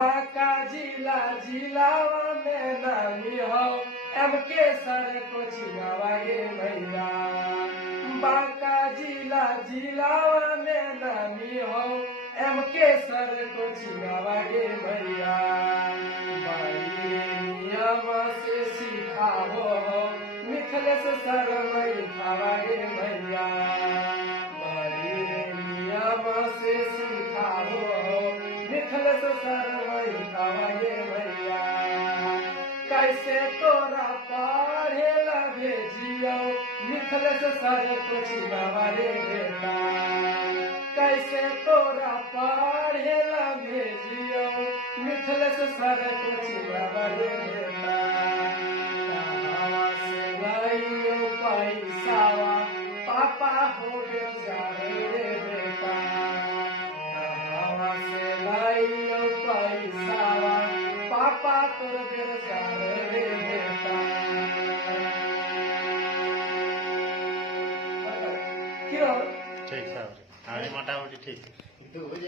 का जिला जिलावा में नामी हो एमके सर को चिनावागे भैया। बांका जिला जिलावा में नामी हो एमके सर को चिनावागे भैया। बड़ी नियम से सिखावो हो मिथिलेश सर मई खावागे भैया। बड़ी नियम से सिखावो हो मिथिलेश सर मई खावागे भैया। कैसे तोरा पढ़े ला भेजियो मिथिलेश सर को चिनावागे बेटा। कैसे तोरा पढ़े ला भेजियो मिथिलेश सर को चिनावागे बेटा। कहाँ से लाइयो पैसावा पापा हो बेजार रे बेटा। कहाँ से लाइयो पैसावा पापा तोर बेजार रे बेटा। ঠিক স্যার আমি মোটামুটি ঠিক।